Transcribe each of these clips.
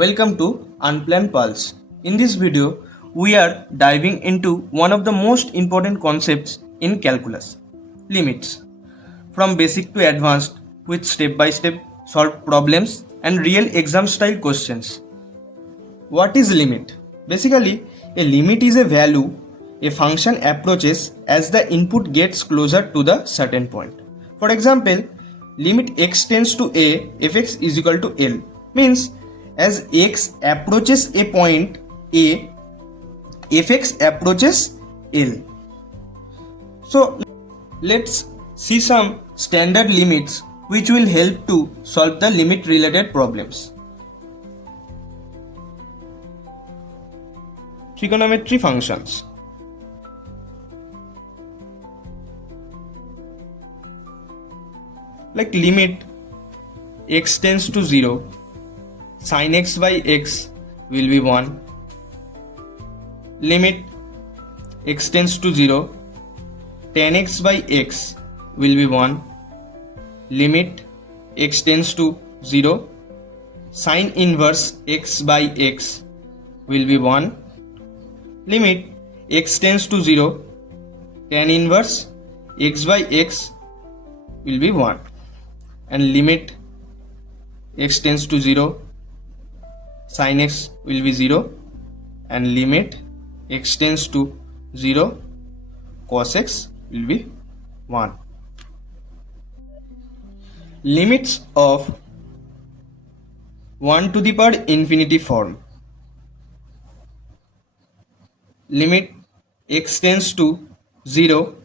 Welcome to Unplanned Pulse. In this video, we are diving into one of the most important concepts in calculus, limits. From basic to advanced, with step-by-step solved problems and real exam-style questions. What is limit? Basically, a limit is a value a function approaches as the input gets closer to the certain point. For example, limit x tends to a fx is equal to L means as x approaches a point a, fx approaches L. So let's see some standard limits which will help to solve the limit related problems. Trigonometry functions. Like limit x tends to 0, sin x by x will be 1. Limit x tends to 0, tan x by x will be 1. Limit x tends to 0, sin inverse x by x will be 1. Limit x tends to 0, tan inverse x by x will be 1. And limit x tends to 0, sin x will be 0, and limit x tends to 0, cos x will be 1. Limits of 1 to the power infinity form. Limit x tends to 0,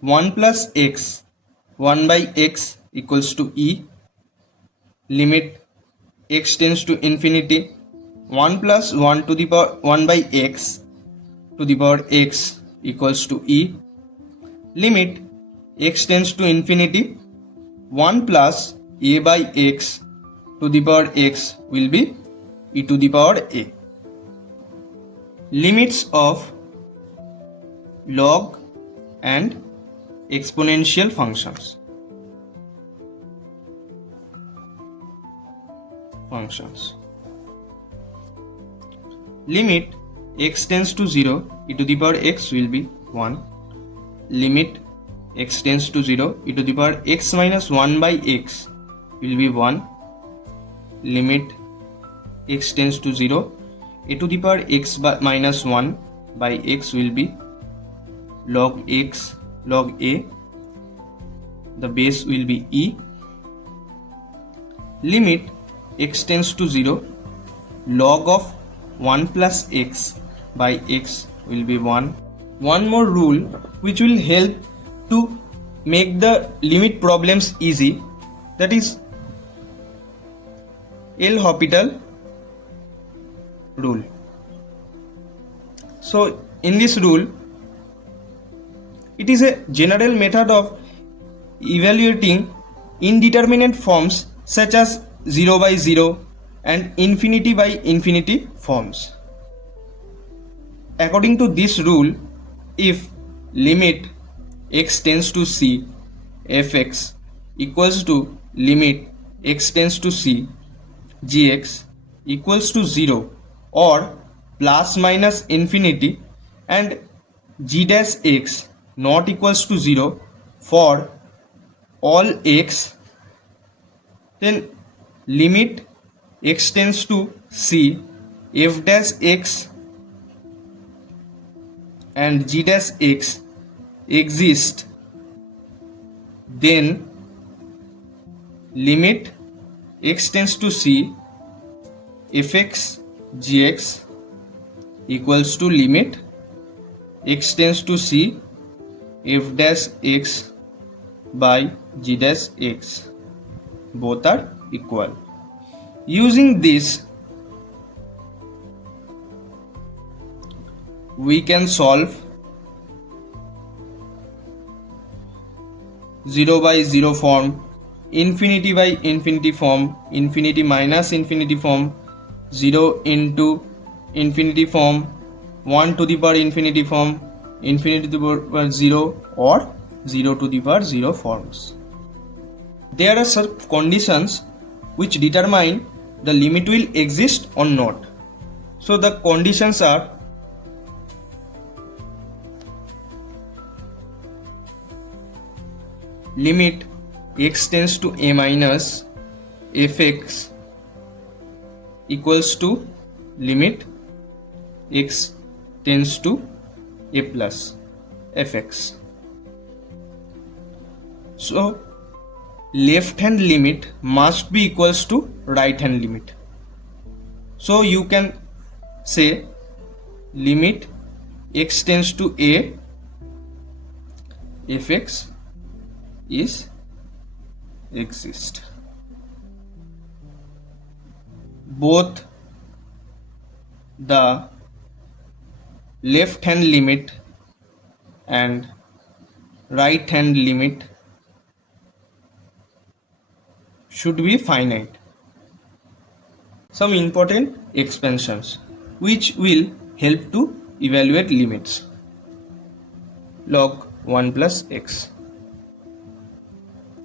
1 plus x, 1 by x equals to e. Limit x tends to infinity, 1 plus 1 to the power 1 by x to the power x equals to e. Limit x tends to infinity, 1 plus a by x to the power x will be e to the power a. Limits of log and exponential functions. Limit x tends to 0, e to the power x will be 1. Limit x tends to 0, e to the power x minus 1 by x will be 1. Limit x tends to 0, e to the power x minus 1 by x will be log x log a. The base will be e. Limit x tends to 0, log of 1 plus x by x will be 1. One more rule which will help to make the limit problems easy, that is L'Hopital rule. So in this rule, it is a general method of evaluating indeterminate forms such as 0 by 0 and infinity by infinity forms. According to this rule, if limit x tends to c fx equals to limit x tends to c gx equals to 0 or plus minus infinity and g dash x not equals to 0 for all x, then limit x tends to c f dash x and g dash x exist, then limit x tends to c fx gx equals to limit x tends to c f dash x by g dash x. Both are equal. Using this, we can solve 0 by 0 form, infinity by infinity form, infinity minus infinity form, 0 into infinity form, 1 to the power infinity form, infinity to the power 0 or 0 to the power 0 forms. There are some conditions which determine the limit will exist or not. So the conditions are limit x tends to a minus fx equals to limit x tends to a plus fx. So left hand limit must be equals to right hand limit. So you can say limit x tends to a fx is exist. Both the left hand limit and right hand limit should be finite. Some important expansions which will help to evaluate limits. Log 1 plus x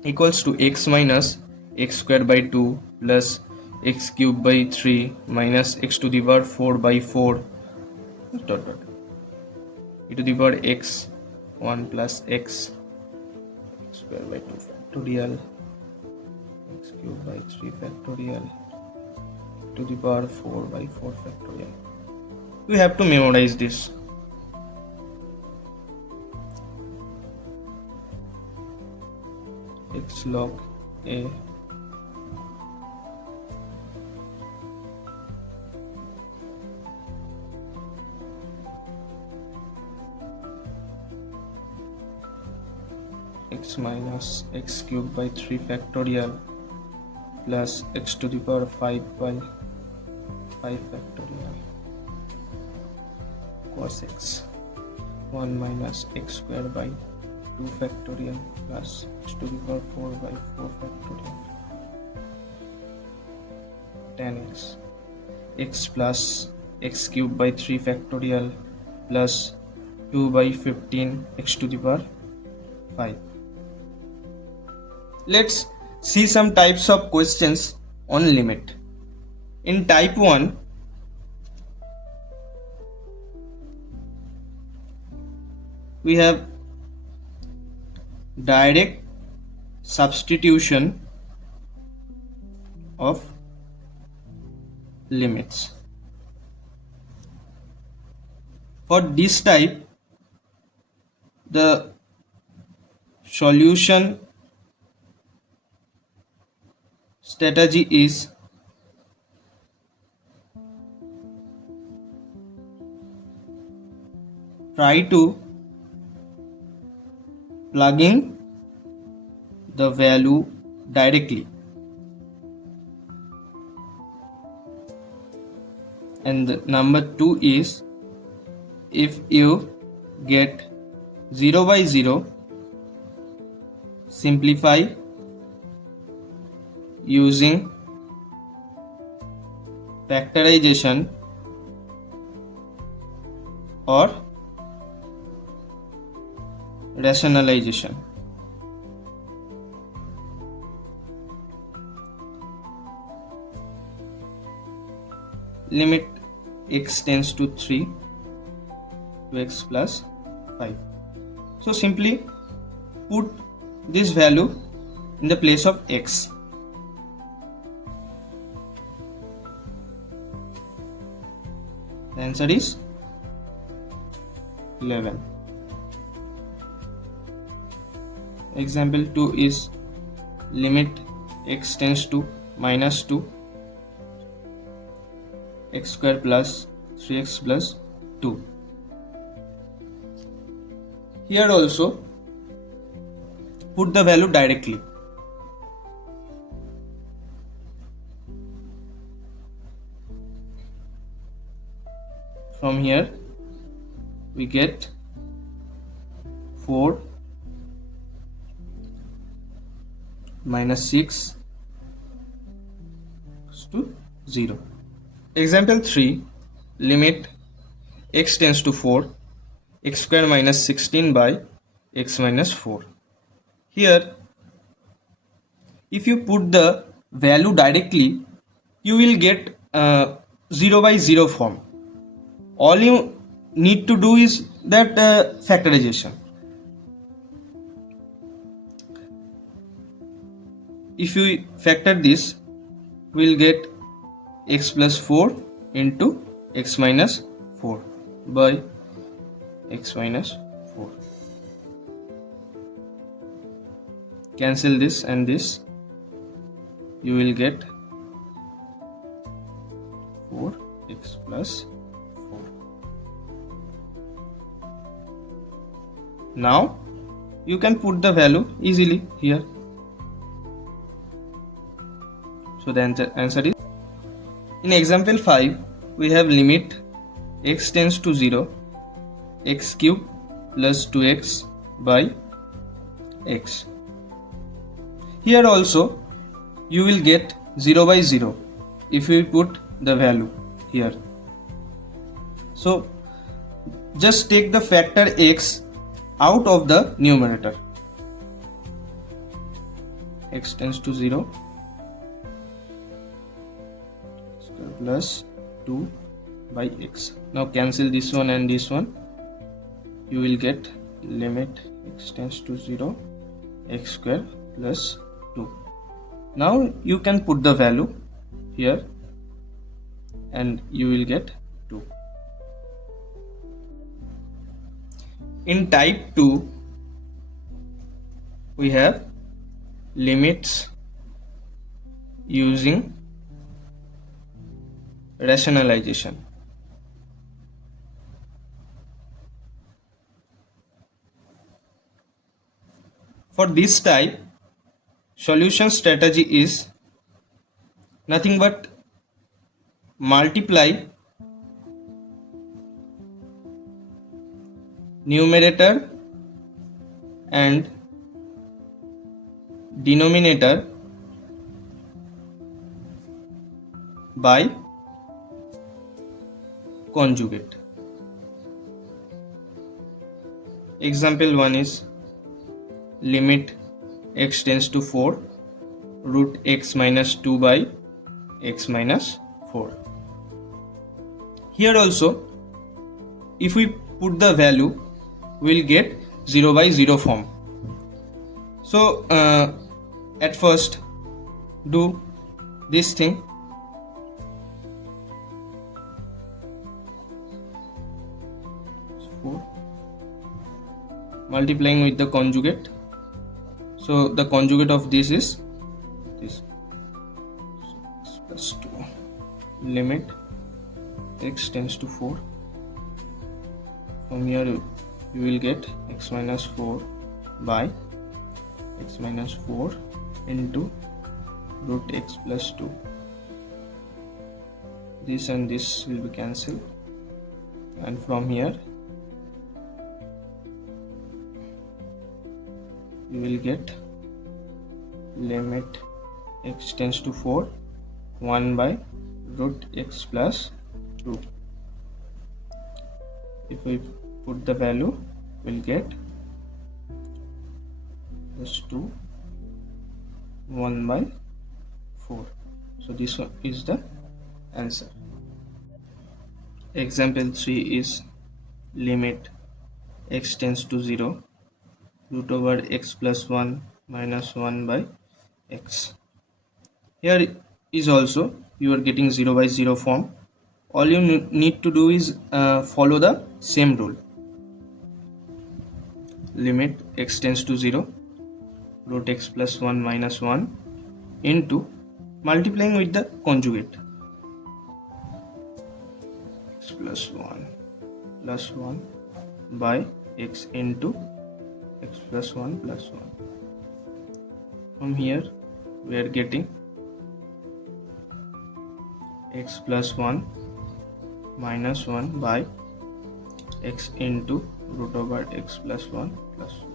equals to x minus x square by 2 plus x cube by 3 minus x to the power 4 by 4 dot dot e to the power x 1 plus x square by 2 factorial x cube by 3 factorial to the power 4 by 4 factorial. We have to memorize this. X log a x minus x cube by 3 factorial plus x to the power 5 by 5 factorial cos x 1 minus x square by 2 factorial plus x to the power 4 by 4 factorial tan x x plus x cube by 3 factorial plus 2 by 15 x to the power 5. Let's see some types of questions on limit. In type 1, we have direct substitution of limits. For this type, the solution strategy is try to plug in the value directly, and the number 2 is if you get 0 by 0, simplify using factorization or rationalization. Limit x tends to 3 to x plus 5. So simply put this value in the place of x. The answer is 11. Example 2 is limit x tends to minus 2 x square plus 3x plus 2. Here also put the value directly. From here we get 4 minus 6 to 0. Example 3, limit x tends to 4 x square minus 16 by x minus 4. Here if you put the value directly, you will get 0 by 0 form. All you need to do is that factorization. If you factor this, we'll get x plus 4 into x minus 4 by x minus 4. Cancel this and this, you will get 4x plus 4. Now you can put the value easily here. So the answer is, in example 5, we have limit x tends to 0, x cube plus 2x by x. Here also you will get 0 by 0 if you put the value here. So just take the factor x out of the numerator. X tends to 0 plus 2 by x. Now cancel this one and this one. You will get limit x tends to 0, x square plus 2. Now you can put the value here and you will get 2. In type 2, we have limits using rationalization. For this type, solution strategy is nothing but multiply numerator and denominator by conjugate. Example 1 is limit x tends to 4 root x minus 2 by x minus 4. Here also, if we put the value, we'll get 0 by 0 form. So at first do this thing. Multiplying with the conjugate. So the conjugate of this is this, plus 2. Limit x tends to 4. From here you will get x minus 4 by x minus 4 into root x plus 2. This and this will be cancelled, and from here you will get limit x tends to 4 1 by root x plus 2. If we put the value, we'll get plus 2 1 by 4. So this one is the answer. Example 3 is limit x tends to 0 root over x plus 1 minus 1 by x. Here is also you are getting 0 by 0 form. All you need to do is follow the same rule. Limit x tends to 0 root x plus 1 minus 1 into multiplying with the conjugate, x plus 1 by x into x plus 1 plus 1. From here we are getting x plus 1 minus 1 by x into root over x plus 1 plus 1.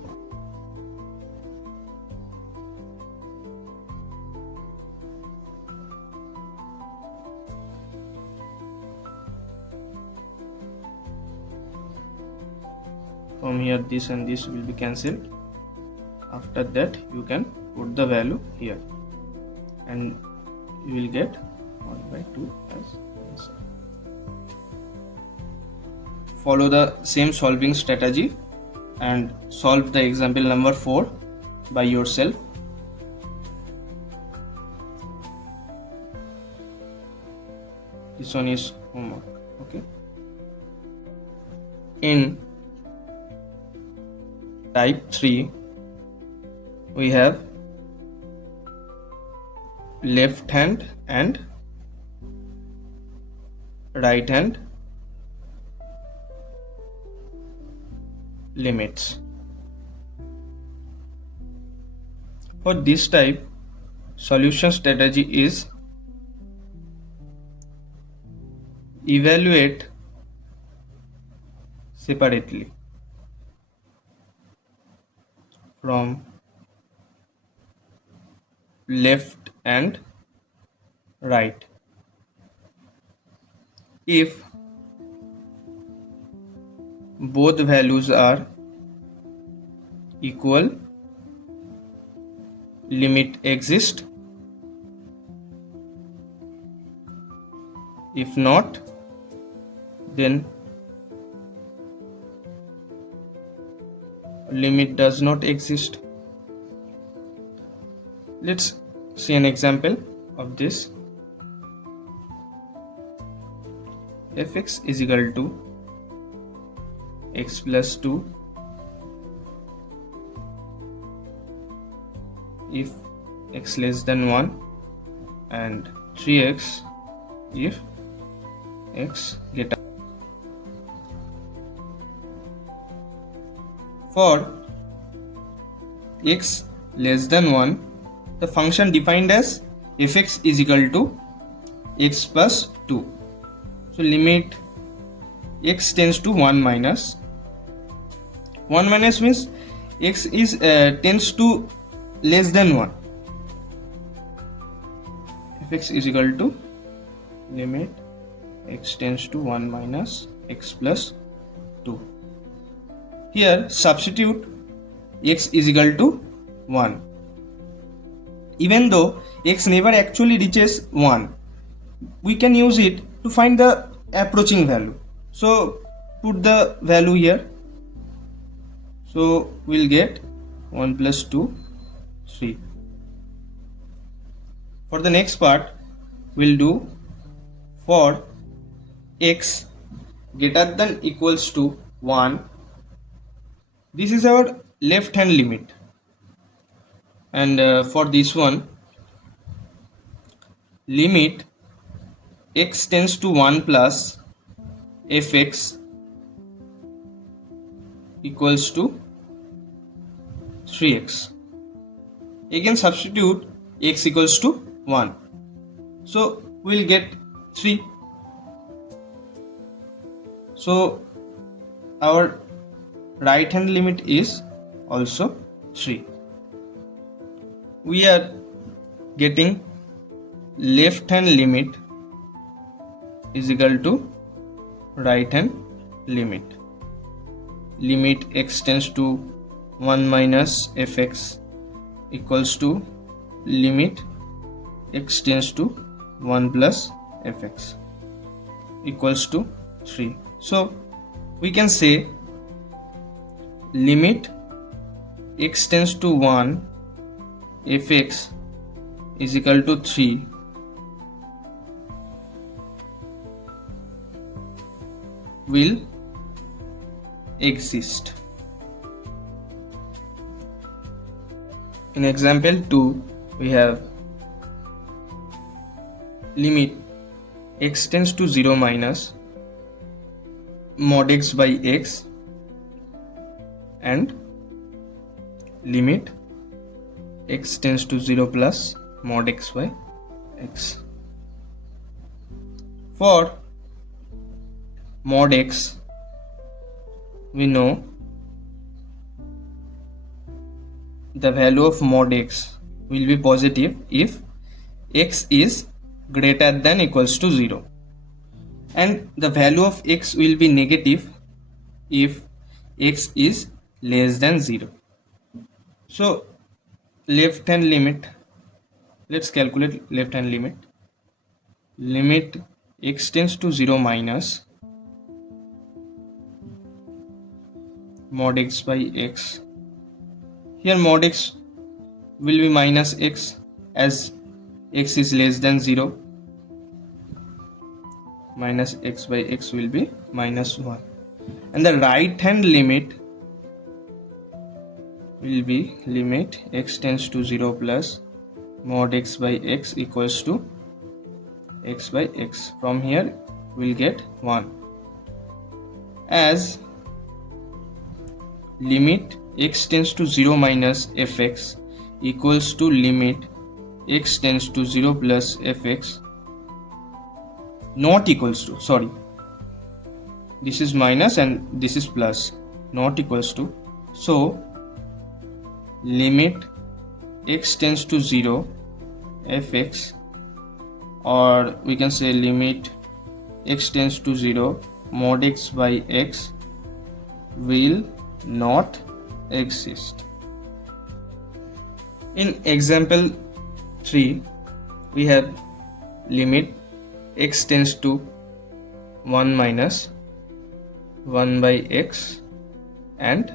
From here this and this will be cancelled. After that you can put the value here and you will get 1. by 2 as answer. Follow the same solving strategy and solve the example number 4 by yourself. This one is homework. Okay. In type 3 we have left hand and right hand limits. For this type, solution strategy is evaluate separately from left and right. If both values are equal, limit exists. If not, then limit does not exist. Let's see an example of this. Fx is equal to x plus 2 if x less than 1 and 3x if x greater. For x less than 1, the function defined as fx is equal to x plus 2. So limit x tends to 1 minus. 1 minus means x is tends to less than 1. Fx is equal to limit x tends to 1 minus x plus 2. Here substitute x is equal to 1. Even though x never actually reaches 1, we can use it to find the approaching value. So put the value here. So we'll get 1 plus 2, 3. For the next part, we'll do for x greater than equals to 1. This is our left hand limit. And for this one, limit x tends to 1 plus fx equals to 3x. Again substitute x equals to 1. So we'll get 3. So our right hand limit is also 3. We are getting left hand limit is equal to right hand limit. Limit x tends to 1 minus fx equals to limit x tends to 1 plus fx equals to 3. So we can say limit x tends to 1 fx is equal to 3 will exist. In example 2, we have limit x tends to 0 minus mod x by x and limit x tends to 0 plus mod x by x. For mod x, we know the value of mod x will be positive if x is greater than equals to 0, and the value of x will be negative if x is less than 0. So left hand limit, let's calculate left hand limit. limit x tends to 0 minus mod x by x. Here mod x will be minus x as x is less than 0. Minus x by x will be minus 1. And the right hand limit will be limit x tends to 0 plus mod x by x equals to x by x. From here we'll get 1 as limit x tends to 0 minus fx equals to limit x tends to 0 plus fx not equals to, sorry, this is minus and this is plus, not equals to, so limit x tends to 0 fx, or we can say limit x tends to 0 mod x by x will not exist. In example 3 we have limit x tends to 1 minus 1 by x and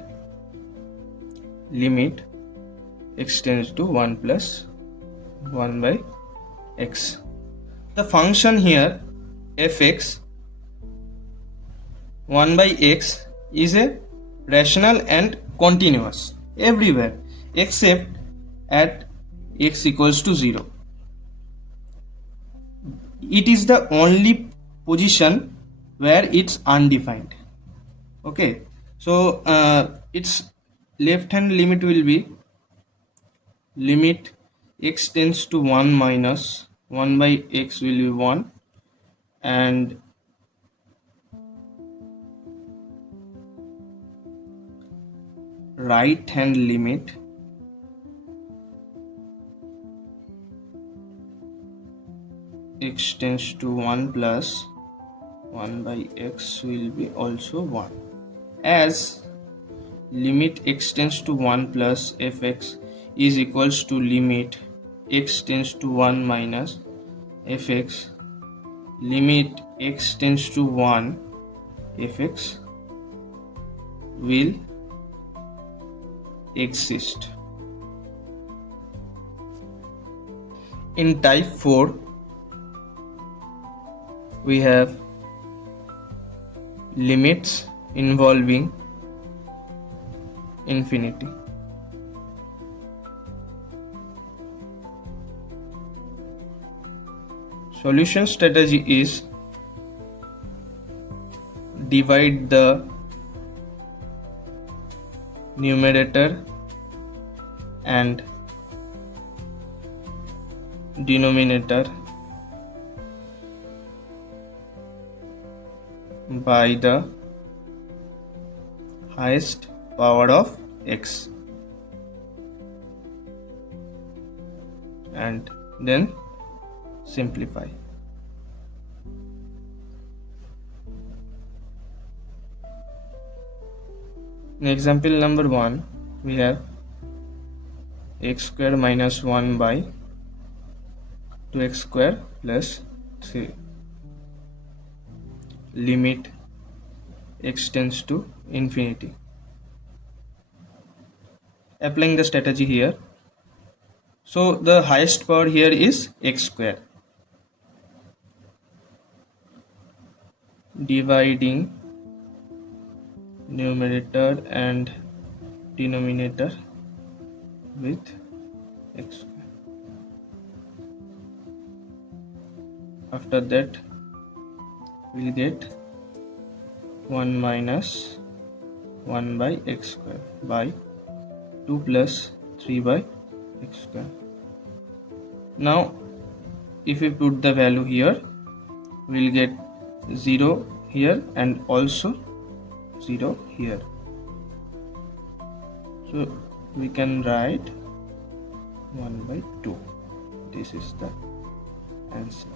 limit x tends to 1 plus 1 by x. The function here fx 1 by x is a rational and continuous everywhere except at x equals to 0. It is the only position where it's undefined. Okay, so its left hand limit will be limit x tends to 1 minus 1 by x will be 1 and right hand limit x tends to 1 plus 1 by x will be also 1 as limit x tends to 1 plus fx is equals to limit x tends to 1 minus fx, limit x tends to 1 fx will exist. In type 4 we have limits involving infinity. Solution strategy is divide the numerator and denominator by the highest power of x and then simplify. In example number 1 we have x square minus 1 by 2x square plus 3, limit x tends to infinity. Applying the strategy here, so the highest power here is x square, dividing numerator and denominator with x square. After that we'll get 1 minus 1 by x square by 2 plus 3 by x square. Now if we put the value here we'll get 0 here and also 0 here, so we can write 1 by 2. This is the answer.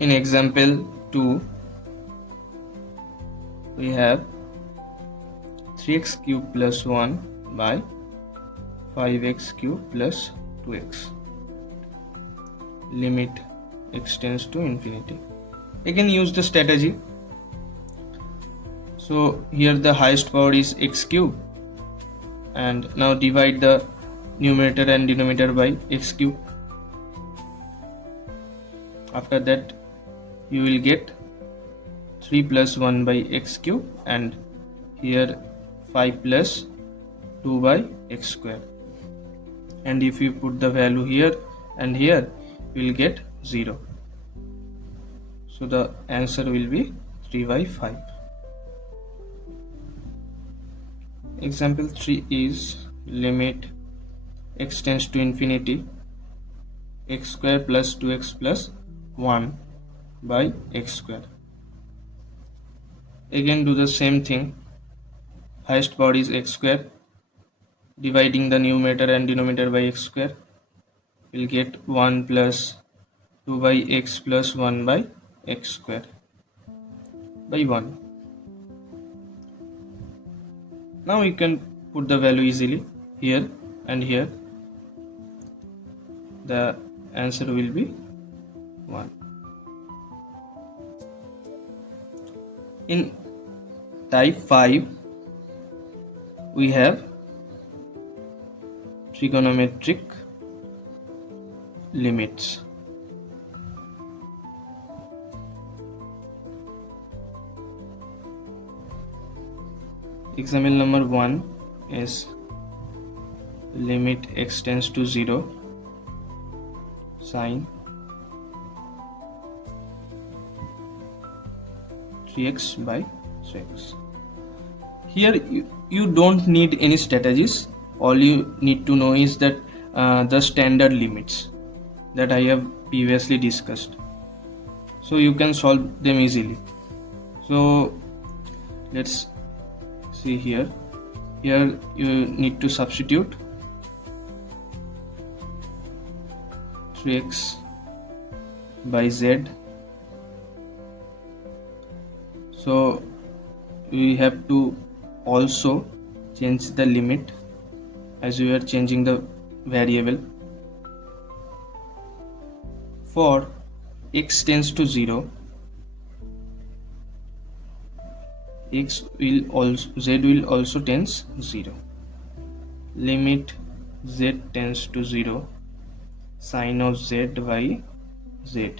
In example 2 we have 3x cube plus 1 by 5x cube plus 2x, limit x tends to infinity. Again use the strategy. So here the highest power is x cube, and now divide the numerator and denominator by x cube. After that you will get 3 plus 1 by x cube, and here 5 plus 2 by x square, and if you put the value here and here you will get 0. So the answer will be 3 by 5. Example 3 is limit x tends to infinity x square plus 2x plus 1 by x square. Again do the same thing. Highest power is x square. Dividing the numerator and denominator by x square, we'll get 1 plus 2 by x plus 1 by x square by 1. Now you can put the value easily here and here. The answer will be 1. In type 5 we have trigonometric limits. Example number 1 is limit x tends to 0 sine 3x by 6. Here you don't need any strategies. All you need to know is that the standard limits that I have previously discussed, so you can solve them easily. So let's see here. Here you need to substitute 3x by z. So we have to also change the limit as we are changing the variable. For x tends to 0, z will also tends 0. Limit z tends to 0 sine of z by z.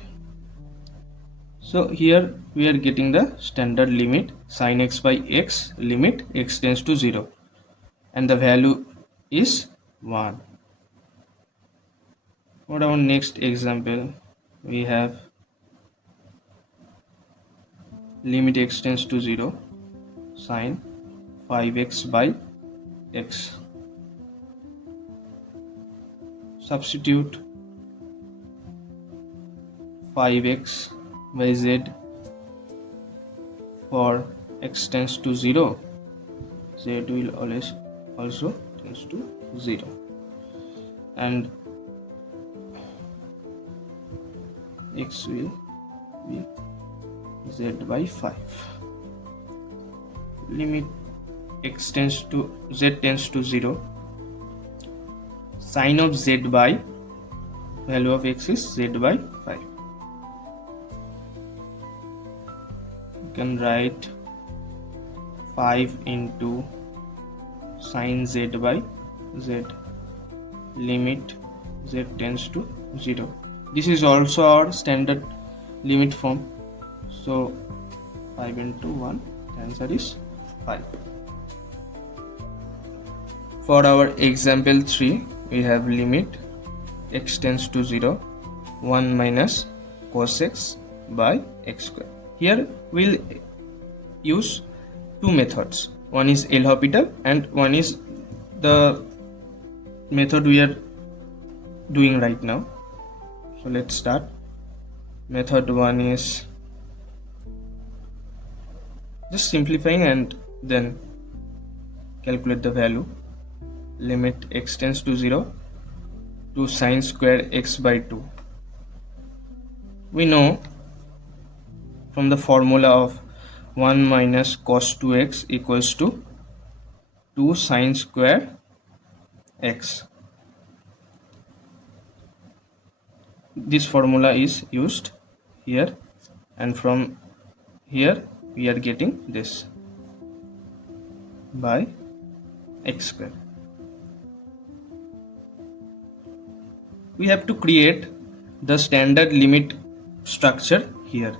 So here we are getting the standard limit sine x by x, limit x tends to 0, and the value is 1. For our next example, we have limit x tends to 0 sine 5x by x. Substitute 5x by z. For x tends to 0, z will always also tends to 0, and x will be z by 5. Limit x tends to z tends to 0, sine of z by value of x is z by 5. You can write 5 into sine z by z, limit z tends to 0. This is also our standard limit form. So 5 into 1, the answer is 5. For our example 3, we have limit x tends to 0 1 minus cos x by x square. Here we'll use two methods. One is L'Hopital and one is the method we are doing right now. So let's start. Method 1 is just simplifying and then calculate the value. Limit x tends to 0 to sine square x by 2. We know from the formula of 1 minus cos 2x equals to 2 sine square x. this formula is used here, and from here we are getting this by x square. We have to create the standard limit structure here.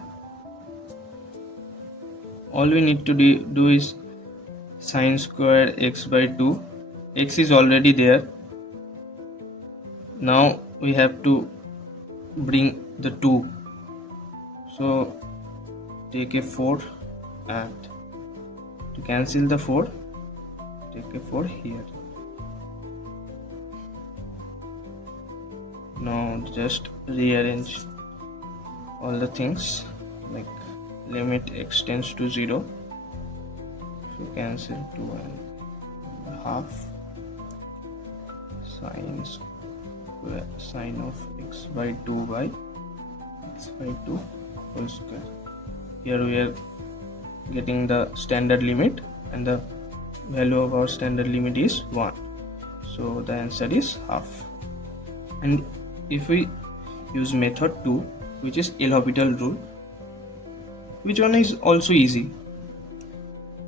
All we need to do is sine square x by 2. X is already there. Now we have to bring the 2. So take a 4 and to cancel the 4, take a 4 here. Now just rearrange all the things, like limit x tends to 0. If you cancel 2.5 sine of x by 2 by x by 2 whole square. Here we are getting the standard limit, and the value of our standard limit is 1. So the answer is half. And if we use method 2, which is L'Hopital rule, which one is also easy,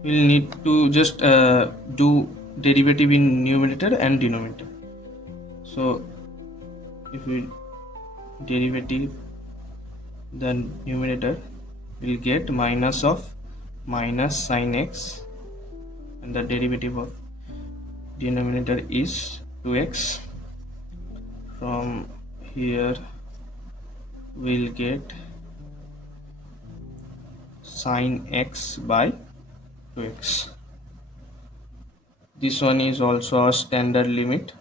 we'll need to just do derivative in numerator and denominator. So if we derivative the numerator, we'll get minus of minus sine x, and the derivative of denominator is 2x. From here we'll get sine x by 2x. This one is also our standard limit,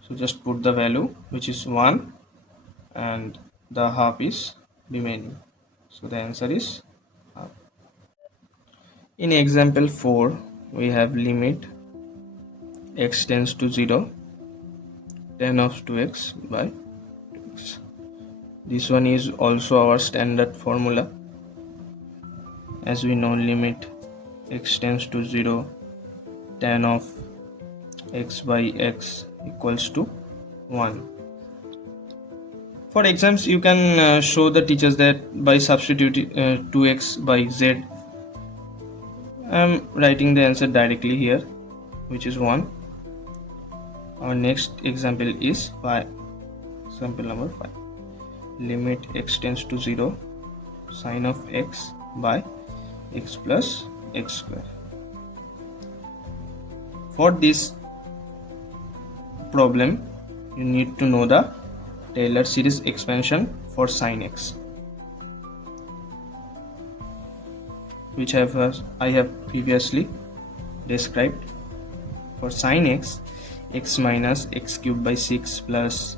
so just put the value, which is 1, and the half is remaining, so the answer is half. In example 4, we have limit x tends to 0, tan of 2x by 2x. This one is also our standard formula. As we know, limit x tends to 0, tan of x by x equals to 1. For exams, you can show the teachers that by substituting 2x by z. I am writing the answer directly here, which is 1. Our next example is 5. Example number 5. Limit x tends to 0, sine of x by x plus x square. For this problem, you need to know the Taylor series expansion for sine x, which I have previously described. For sine x, x minus x cubed by 6 plus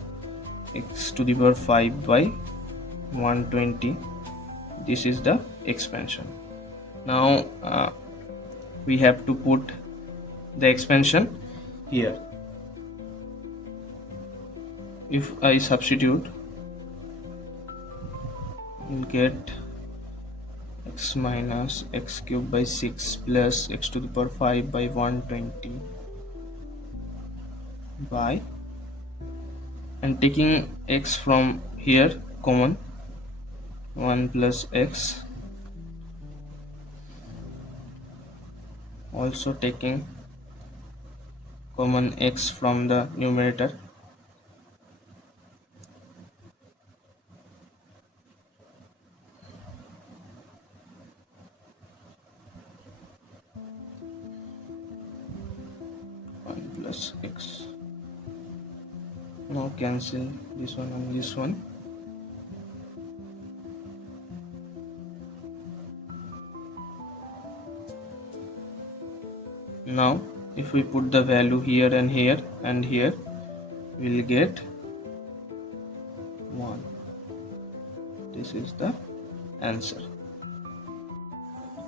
x to the power 5 by 120. This is the expansion. Now we have to put the expansion here. If I substitute, you'll get x minus x cubed by 6 plus x to the power 5 by 120 by, and taking x from here common, 1 plus x, also taking common x from the numerator, plus x. Now cancel this one and this one. Now if we put the value here and here and here, we'll get 1. This is the answer.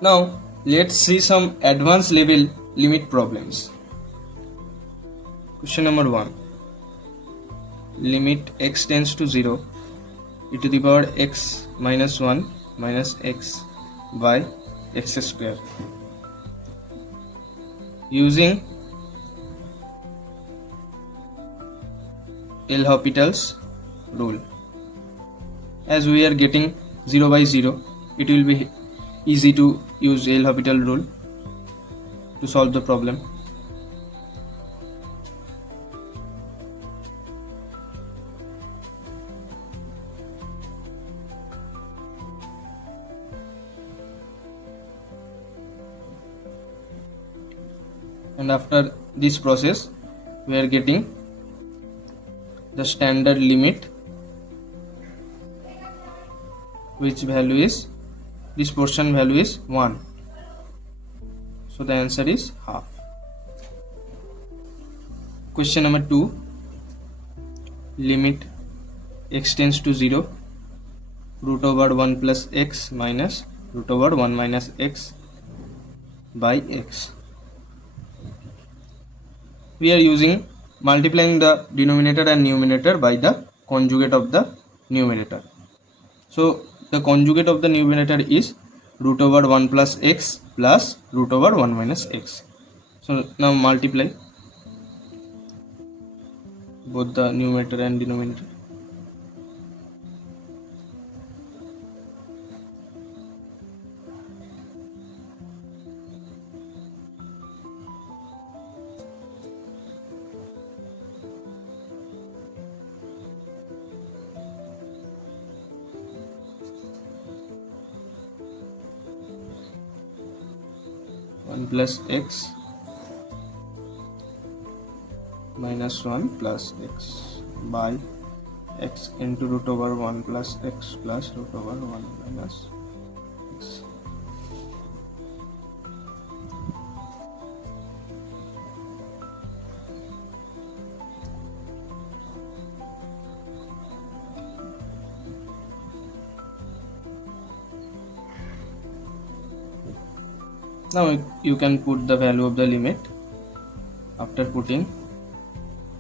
Now let's see some advanced level limit problems. Question number 1. Limit x tends to 0, e to the power x minus 1 minus x by x square. Using L'Hopital's rule. As we are getting 0 by 0, it will be easy to use L'Hopital rule to solve the problem. And after this process, we are getting the standard limit, which value is, this portion value is 1. So the answer is half. Question number 2. Limit x tends to 0, root over 1 plus x minus root over 1 minus x by x. We are using multiplying the denominator and numerator by the conjugate of the numerator. So the conjugate of the numerator is root over 1 plus x plus root over 1 minus x. So now multiply both the numerator and denominator. One plus x minus 1 plus x by x into root over 1 plus x plus root over 1 minus x. Now you can put the value of the limit. After putting,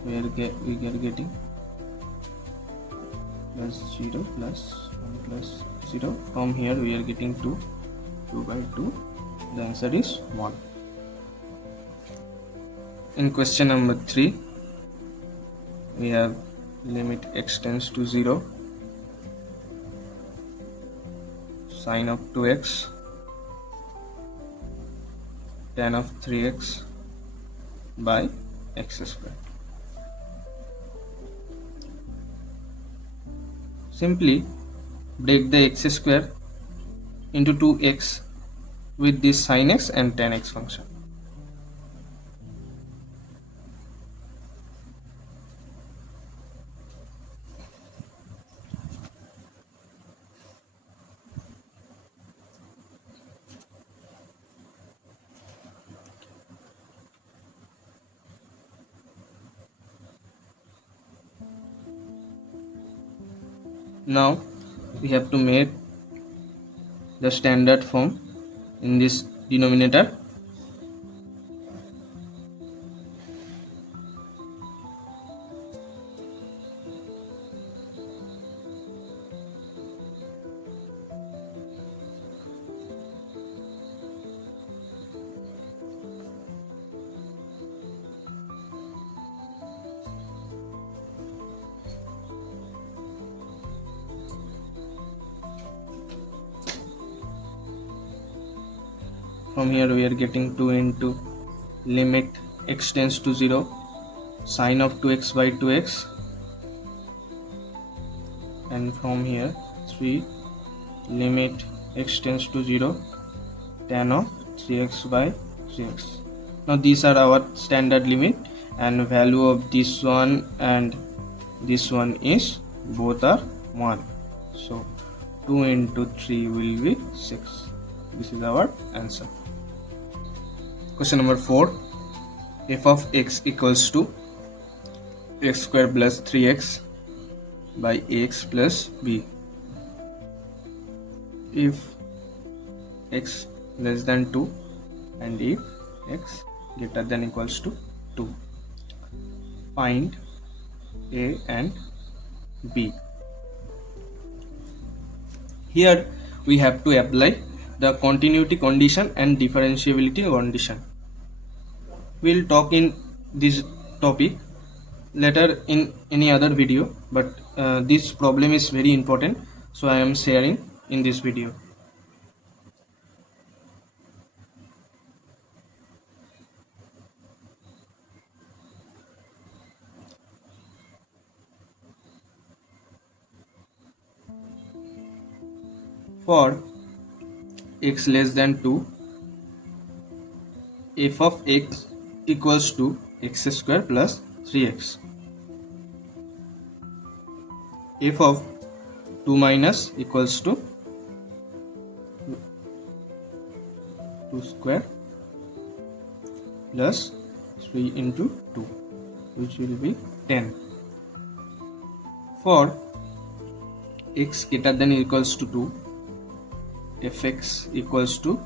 we are getting plus 0 plus 1 plus 0. From here we are getting 2 by 2. The answer is 1. In question number 3, we have limit x tends to 0, sine of 2x, tan of 3x by x square. Simply break the x square into 2x with this sin x and tan x function. Now we have to make the standard form in this denominator. From here we are getting 2 into limit x tends to 0, sine of 2x by 2x, and from here 3 limit x tends to 0, tan of 3x by 3x. Now these are our standard limit, and value of this one and this one is both are 1. So 2 into 3 will be 6. This is our answer. Question number 4. F of x equals to x square plus 3x by ax plus b. If x less than 2 and if x greater than equals to 2. Find a and b. Here we have to apply the continuity condition and differentiability condition. We'll talk in this topic later in any other video, but this problem is very important, so I am sharing in this video. For x less than 2, f of x equals to x square plus 3x. F of 2 minus equals to 2 square plus 3 into 2, which will be 10. For x greater than or equals to 2, fx equals to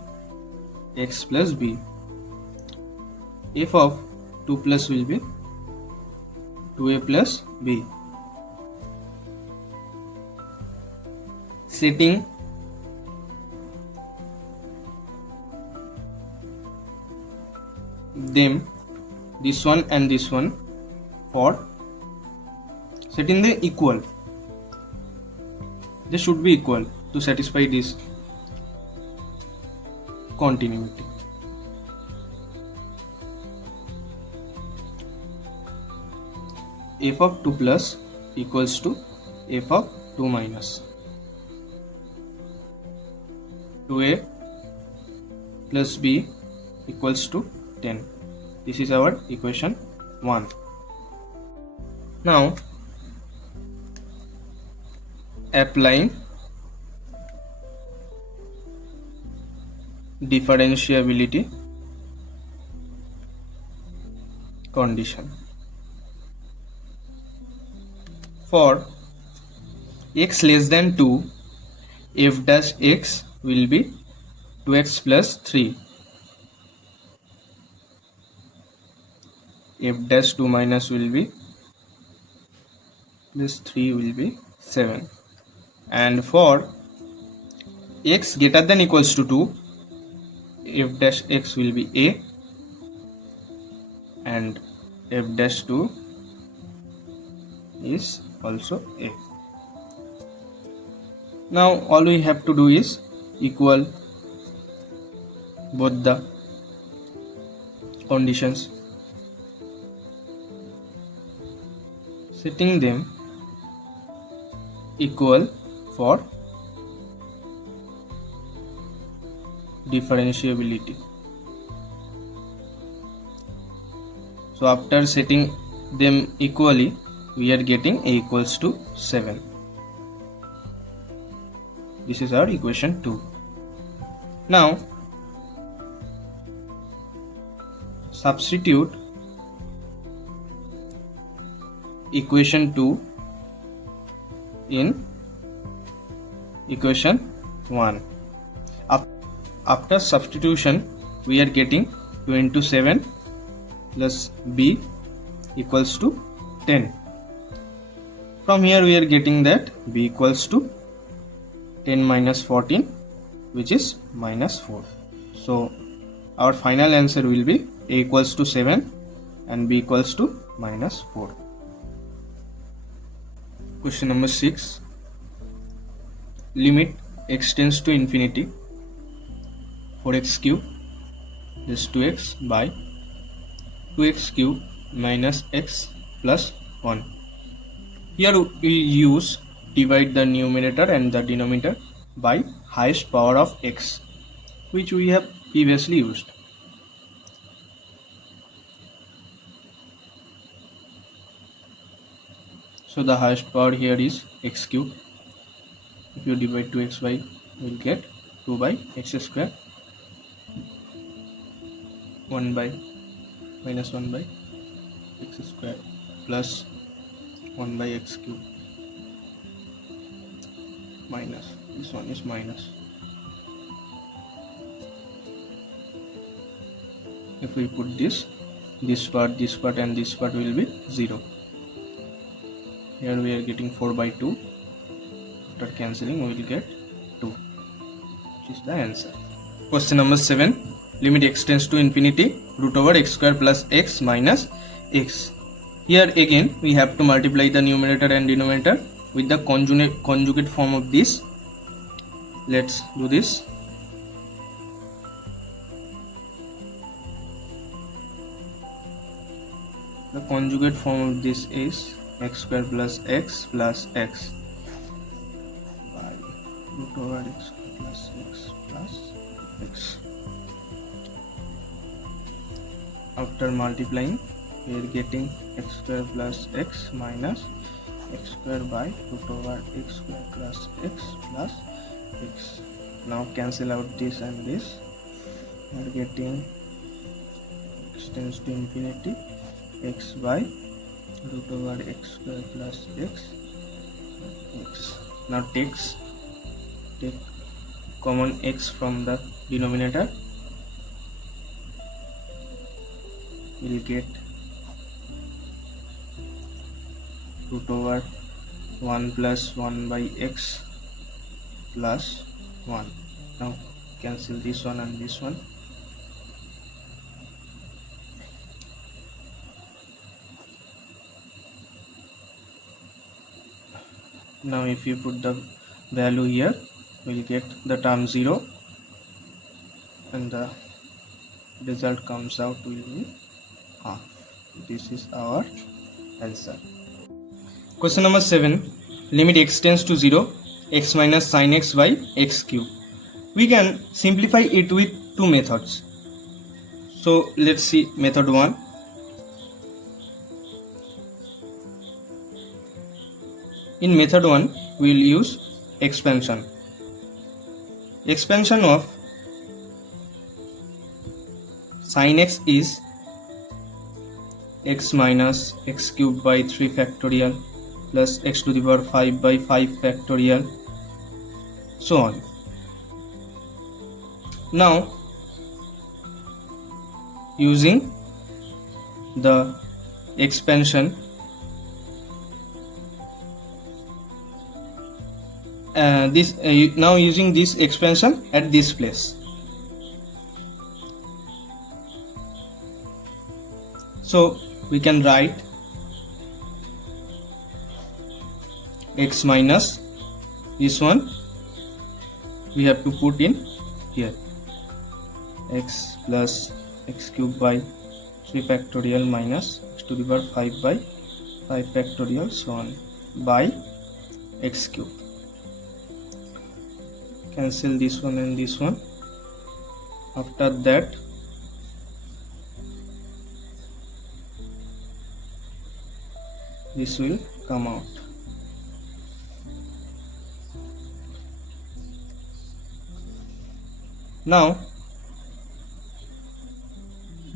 x plus b. F of 2 plus will be 2a plus b. Setting them, this one and this one, for setting them equal, they should be equal to satisfy this continuity. F of 2 plus equals to f of 2 minus. 2a plus b equals to 10. This is our equation 1. Now applying differentiability condition. For x less than 2, f dash x will be 2x plus 3. F dash 2 minus will be plus 3 will be 7. And for x greater than or equals to 2, f dash x will be a, and f dash 2 is also a. Now all we have to do is equal both the conditions, setting them equal for differentiability. So after setting them equally, we are getting a equals to 7. This is our equation 2. Now substitute equation 2 in equation 1. After substitution, we are getting 2 into 7 plus b equals to 10. From here we are getting that b equals to 10 minus 14, which is minus 4. So our final answer will be a equals to 7 and b equals to minus 4. Question number 6. Limit x tends to infinity 4x cube is 2x by 2x cube minus x plus 1. Here we use divide the numerator and the denominator by highest power of x, which we have previously used. So the highest power here is x cube. If you divide 2x by, you will get 2 by x square, 1 by minus 1 by x square plus 1 by x cube minus, this one is minus. If we put this part and this part will be 0. Here we are getting 4 by 2. After cancelling we will get 2, which is the answer. Question number 7. Limit x tends to infinity root over x square plus x minus x. Here again we have to multiply the numerator and denominator with the conjugate form of this. Let's do this. The conjugate form of this is x square plus x by root over x square plus x. After multiplying, we are getting x square plus x minus x square by root over x square plus x. Now cancel out this and this. We are getting x tends to infinity, x by root over x square plus x. Now take common x from the denominator. We will get root over 1 plus 1 by x plus 1. Now cancel this one and this one. Now if you put the value here, we will get the term 0 and the result comes out will be half. This is our answer. Question number 7. Limit x tends to 0, x minus sin x by x cube. We can simplify it with two methods. So let's see method 1. In method 1, we will use expansion. Expansion of sin x is x minus x cube by 3 factorial plus x to the power 5 by 5 factorial, so on. Now using the expansion, now using this expansion at this place. So we can write x minus this one we have to put in here, x plus x cube by 3 factorial minus x to the power 5 by 5 factorial, so on, by x cube. Cancel this one and this one. After that this will come out. Now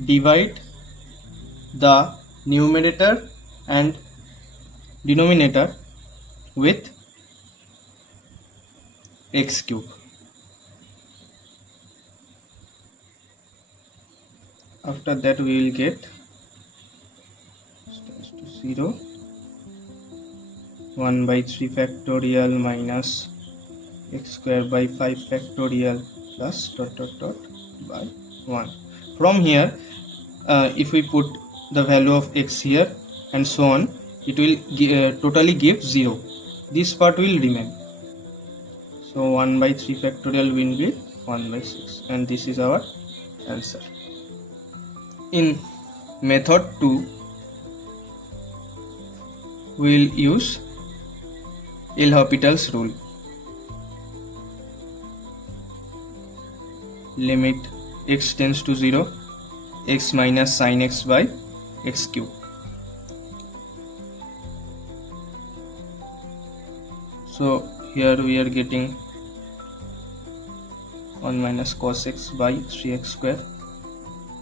divide the numerator and denominator with x cube. After that we will get tends to 0, 1 by 3 factorial minus x square by 5 factorial plus dot dot dot by 1. From here if we put the value of x here and so on, it will totally give 0. This part will remain. So 1 by 3 factorial will be 1 by 6, and this is our answer. In method 2, we will use L'Hopital's rule. Limit x tends to 0, x minus sin x by x cube. So here we are getting 1 minus cos x by 3x square.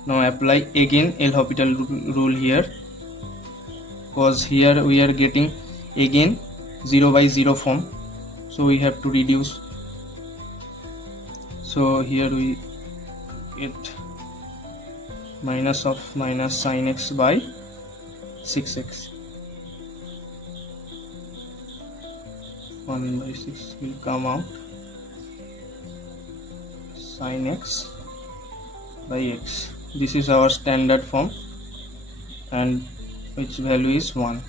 Now apply again L'Hopital rule here, because here we are getting again 0 by 0 form, so we have to reduce. So here we get minus of minus sin x by 6x. 1 by 6 will come out, sin x by x. This is our standard form, and which value is 1.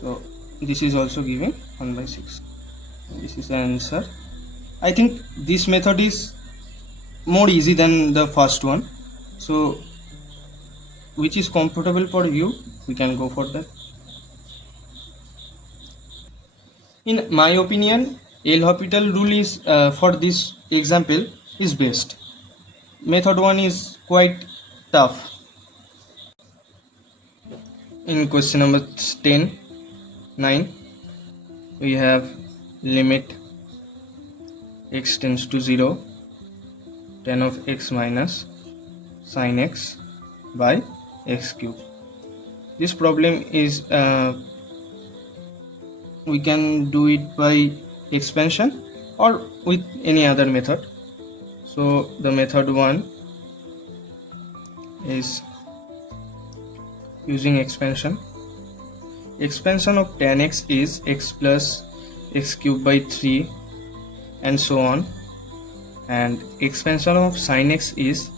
So this is also given 1 by 6. This is the answer. I think this method is more easy than the first one, so which is comfortable for you, we can go for that. In my opinion, L'Hopital rule is for this example is best. Method 1 is quite tough. In question number 9, we have limit x tends to 0, tan of x minus sin x by x cube. This problem is we can do it by expansion or with any other method. So the method 1 is using expansion. Expansion of tan x is x plus x cube by 3 and so on, and expansion of sin x is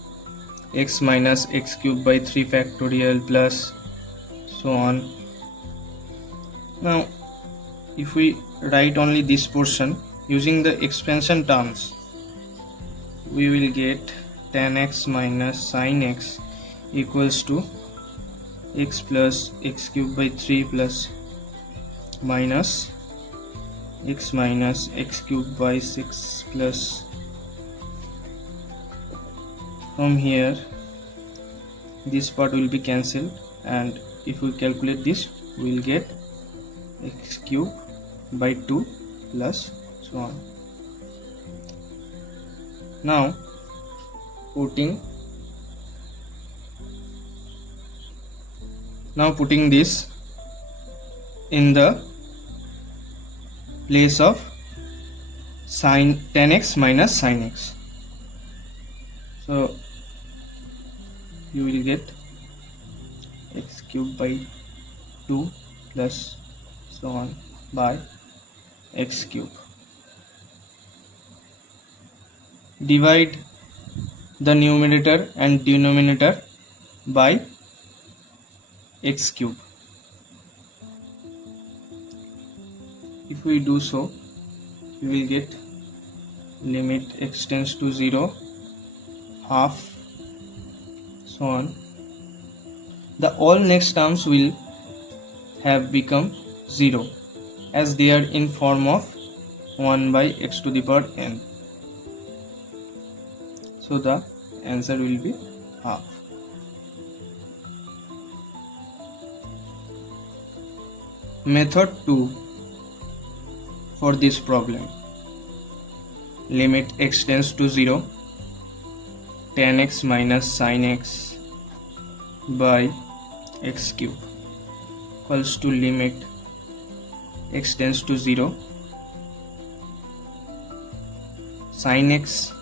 x minus x cube by 3 factorial plus so on. Now if we write only this portion using the expansion terms, we will get tan x minus sin x equals to x plus x cube by 3 plus minus x minus x cube by 6 plus, from here this part will be cancelled, and if we calculate this we will get x cube by 2 plus so on. Now putting this in the place of tan x minus sin x, so you will get x cube by 2 plus so on by x cube. Divide the numerator and denominator by x cube. If we do so, we will get limit x tends to 0, half, so on. The all next terms will have become 0 as they are in form of 1 by x to the power n. So the answer will be half. Method 2 for this problem. Limit x tends to 0, tan x minus sin x by x cube equals to limit x tends to 0, sin x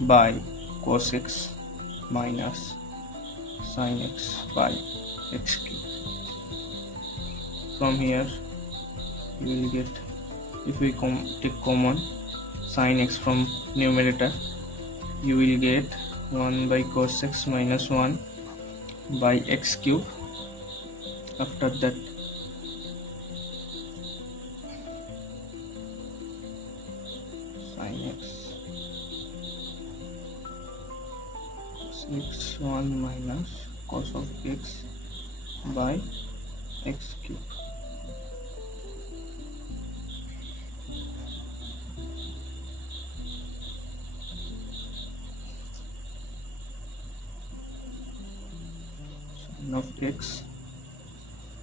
by cos x minus sin x by x cube. From here you will get, if we take common sin x from numerator, you will get 1 by cos x minus 1 by x cube. After that sin x 1 minus cos of x by x cube. Sin of x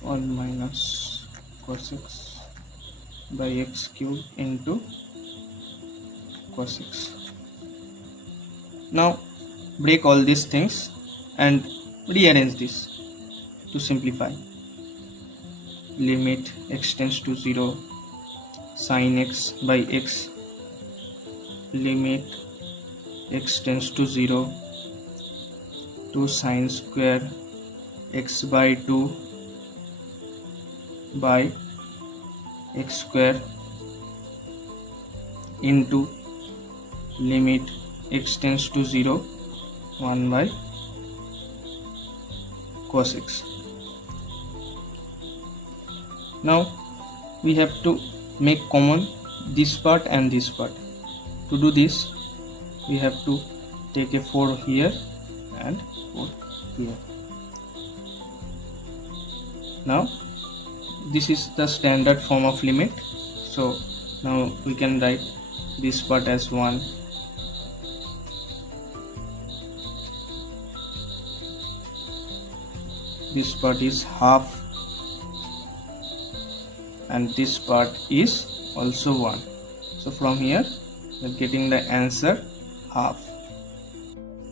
1 minus cos x by x cube into cos x. Now break all these things and rearrange this to simplify. Limit x tends to 0, sin x by x, limit x tends to 0, 2 sin square x by 2 by x square into limit x tends to 0, 1 by cos x. Now we have to make common this part and this part. To do this, we have to take a 4 here and 4 here. Now this is the standard form of limit, so now we can write this part as 1, this part is half, and this part is also 1. So from here we are getting the answer half.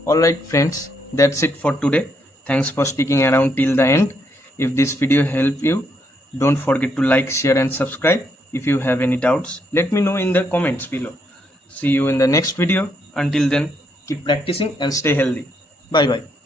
Alright friends, that's it for today. Thanks for sticking around till the end. If this video helped you, don't forget to like, share and subscribe. If you have any doubts, let me know in the comments below. See you in the next video. Until then, keep practicing and stay healthy. Bye bye.